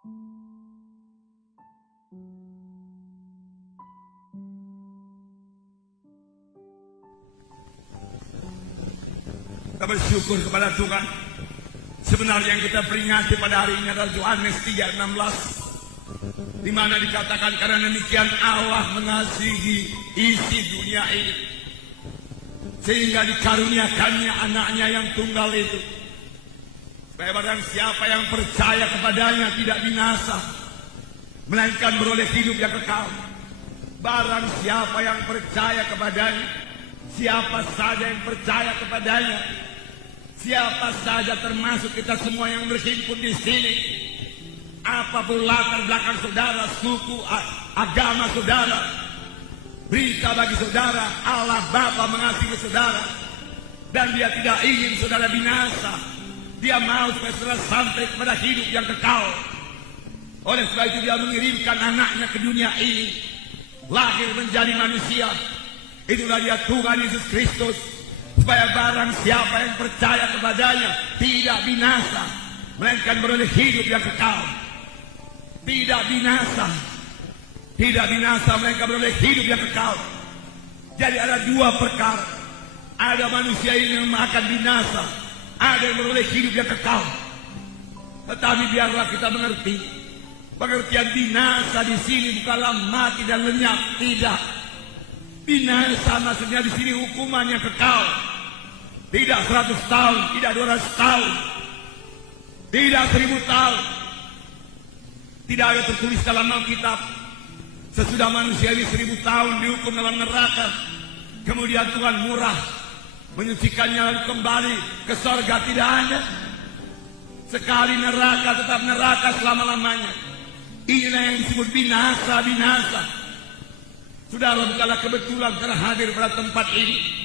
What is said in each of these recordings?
Kita bersyukur kepada Tuhan. Sebenarnya yang kita peringati pada hari ini adalah Yohanes 3:16, di mana dikatakan karena demikian Allah mengasihi isi dunia ini sehingga dikaruniakannya anaknya yang tunggal itu, supaya barang siapa yang percaya kepadanya tidak binasa, melainkan beroleh hidup yang kekal. Barang siapa yang percaya kepadanya, siapa saja yang percaya kepadanya, siapa saja termasuk kita semua yang berhimpun di sini, apapun latar belakang saudara, suku, agama saudara, berita bagi saudara, Allah Bapa mengasihi saudara dan Dia tidak ingin saudara binasa. Dia mau supaya saudara sampai kepada hidup yang kekal. Oleh sebab itu Dia mengirimkan anaknya ke dunia ini, lahir menjadi manusia. Itulah Dia Tuhan Yesus Kristus, supaya barang siapa yang percaya kepadanya tidak binasa, melainkan beroleh hidup yang kekal. Tidak binasa, tidak binasa, melainkan beroleh hidup yang kekal. Jadi ada dua perkara. Ada manusia ini yang akan binasa, ada yang beroleh hidup yang kekal. Tetapi biarlah kita mengerti, pengertian binasa di sini bukanlah mati dan lenyap, tidak. Binasa maksudnya di sini hukuman yang kekal. Tidak 100 tahun, tidak 200 tahun, tidak 1000 tahun. Tidak ada tertulis dalam Alkitab sesudah manusia ini 1000 tahun dihukum dalam neraka, kemudian Tuhan murah menyucikannya lalu kembali ke sorga. Tidak ada. Sekali neraka tetap neraka selama-lamanya. Inilah yang disebut binasa. Saudara, bukanlah kebetulan karena hadir pada tempat ini.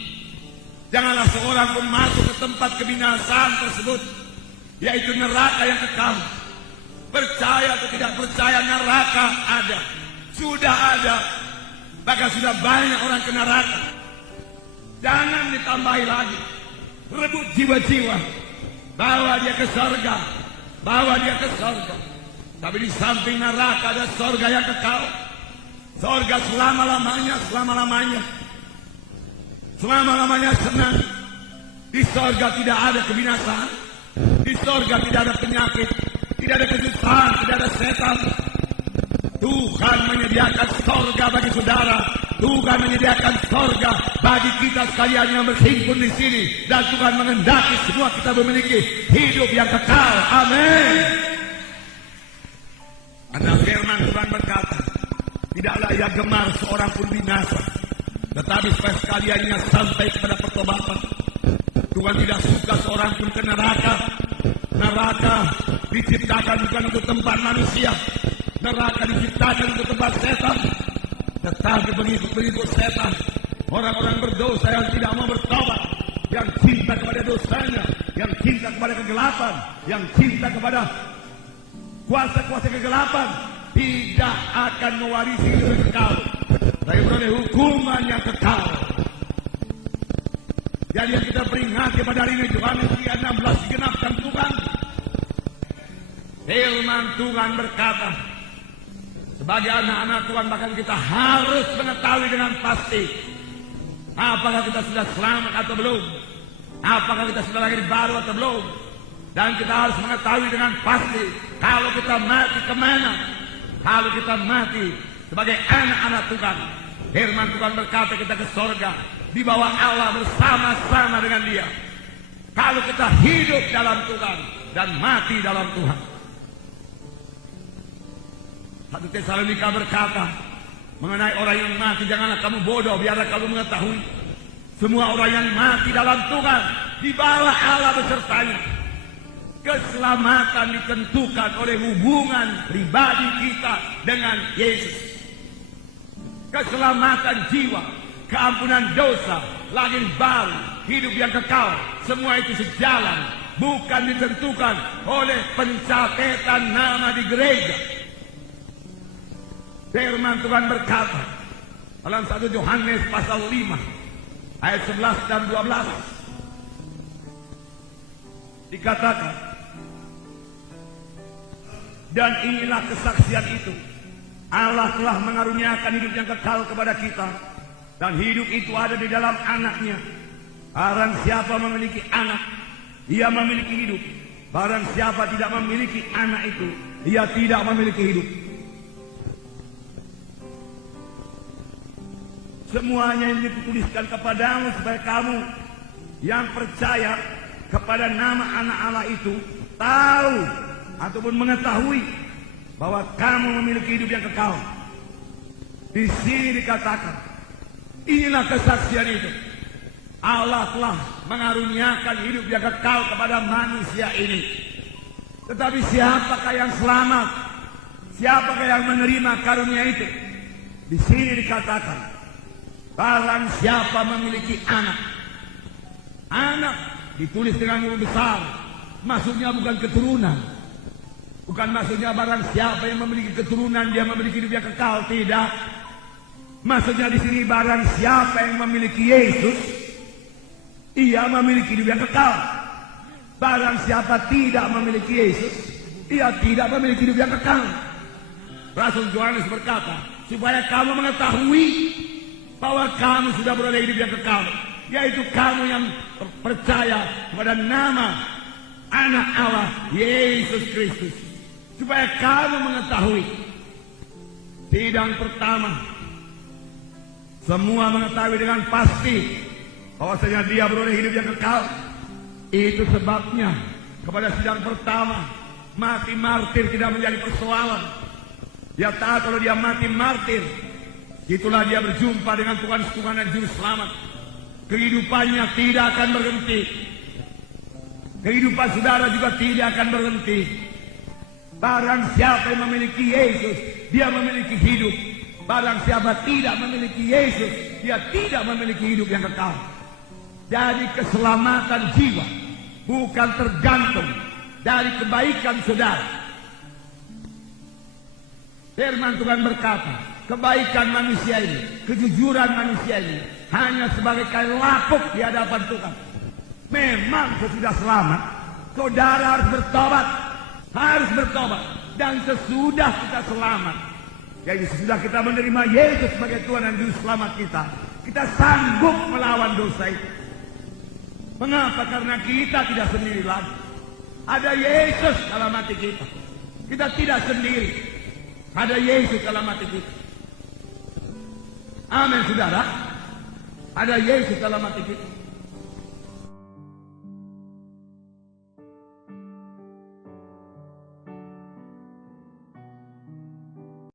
Janganlah seorang pun masuk ke tempat kebinasaan tersebut, yaitu neraka yang kekal. Percaya atau tidak percaya, neraka ada. Sudah ada. Bahkan sudah banyak orang ke neraka. Jangan ditambahi lagi. Rebut jiwa-jiwa. Bawa dia ke sorga. Bawa dia ke sorga. Tapi di samping neraka ada sorga yang kekal. Sorga selama-lamanya, selama-lamanya. Selama-lamanya senang. Di sorga tidak ada kebinasaan. Di sorga tidak ada penyakit, tidak ada kesusahan, tidak ada setan. Tuhan menyediakan sorga bagi saudara. Tuhan menyediakan sorga bagi kita sekalian yang berhimpun di sini. Dan Tuhan mengendaki semua kita memiliki hidup yang kekal. Amin. Karena firman Tuhan berkata, tidaklah ia gemar seorang pun binasa, tetapi supaya sekaliannya sampai kepada pertobatan. Tuhan tidak suka seorang pun ke neraka. Neraka diciptakan bukan untuk tempat manusia. Neraka diciptakan untuk tempat setan. Tetapi pengikut-pengikut setan, orang-orang berdosa yang tidak mau bertobat, yang cinta kepada dosanya, yang cinta kepada kegelapan, yang cinta kepada kuasa-kuasa kegelapan, tidak akan mewarisi hidup yang kekal, tapi beroleh hukuman yang kekal. Jadi yang kita peringati pada hari ini, Yohanes 3:16 digenapkan Tuhan. Firman Tuhan berkata, sebagai anak-anak Tuhan bahkan kita harus mengetahui dengan pasti apakah kita sudah selamat atau belum, apakah kita sudah lahir baru atau belum. Dan kita harus mengetahui dengan pasti kalau kita mati kemana. Kalau kita mati sebagai anak-anak Tuhan, firman Tuhan berkata kita ke sorga, di bawah Allah bersama-sama dengan Dia. Kalau kita hidup dalam Tuhan dan mati dalam Tuhan. 1 Tesalonika berkata mengenai orang yang mati, janganlah kamu bodoh, biarlah kamu mengetahui semua orang yang mati dalam Tuhan di bawah Allah besertanya. Keselamatan ditentukan oleh hubungan pribadi kita dengan Yesus. Keselamatan jiwa, keampunan dosa, lahir baru, hidup yang kekal, semua itu sejalan, bukan ditentukan oleh pencatatan nama di gereja. Firman Tuhan berkata dalam 1 Yohanes pasal 5 ayat 11 dan 12 dikatakan, Dan inilah kesaksian itu. Allah telah mengaruniakan hidup yang kekal kepada kita. Dan hidup itu ada di dalam anaknya. Barang siapa memiliki anak, ia memiliki hidup. Barang siapa tidak memiliki anak itu, ia tidak memiliki hidup. Semuanya ini dituliskan kepadamu supaya kamu yang percaya kepada nama anak Allah itu tahu ataupun mengetahui bahwa kamu memiliki hidup yang kekal. Di sini dikatakan, inilah kesaksian itu. Allah telah mengaruniakan hidup yang kekal kepada manusia ini. Tetapi siapakah yang selamat? Siapakah yang menerima karunia itu? Di sini dikatakan, barang siapa memiliki anak. Anak ditulis dengan huruf besar. Maksudnya bukan keturunan. Bukan maksudnya barang siapa yang memiliki keturunan dia memiliki hidup yang kekal. Tidak. Maksudnya di sini barang siapa yang memiliki Yesus, ia memiliki hidup yang kekal. Barang siapa tidak memiliki Yesus, ia tidak memiliki hidup yang kekal. Rasul Yohanes berkata, supaya kamu mengetahui bahwa kamu sudah beroleh hidup yang kekal, yaitu kamu yang percaya kepada nama anak Allah Yesus Kristus. Supaya kamu mengetahui. Sidang pertama, semua mengetahui dengan pasti bahwasanya dia beroleh hidup yang kekal. Itu sebabnya kepada sidang pertama, mati martir tidak menjadi persoalan. Dia tahu kalau dia mati martir, itulah dia berjumpa dengan Tuhan dan Juru Selamat. Kehidupannya tidak akan berhenti. Kehidupan saudara juga tidak akan berhenti. Barang siapa yang memiliki Yesus, dia memiliki hidup. Barang siapa tidak memiliki Yesus, dia tidak memiliki hidup yang kekal. Jadi keselamatan jiwa bukan tergantung dari kebaikan saudara. Firman Tuhan berkata, kebaikan manusia ini, kejujuran manusia ini hanya sebagai kain lapuk di hadapan Tuhan. Memang sesudah selamat, saudara harus bertobat. Harus bertobat. Dan sesudah kita selamat, yaitu sesudah kita menerima Yesus sebagai Tuhan dan Juru Selamat kita sanggup melawan dosa itu. Mengapa? Karena kita tidak sendiri lagi. Ada Yesus dalam hati kita. Kita tidak sendiri. Ada Yesus dalam hati kita. Amin, saudara. Ada Yesus dalam hati kita.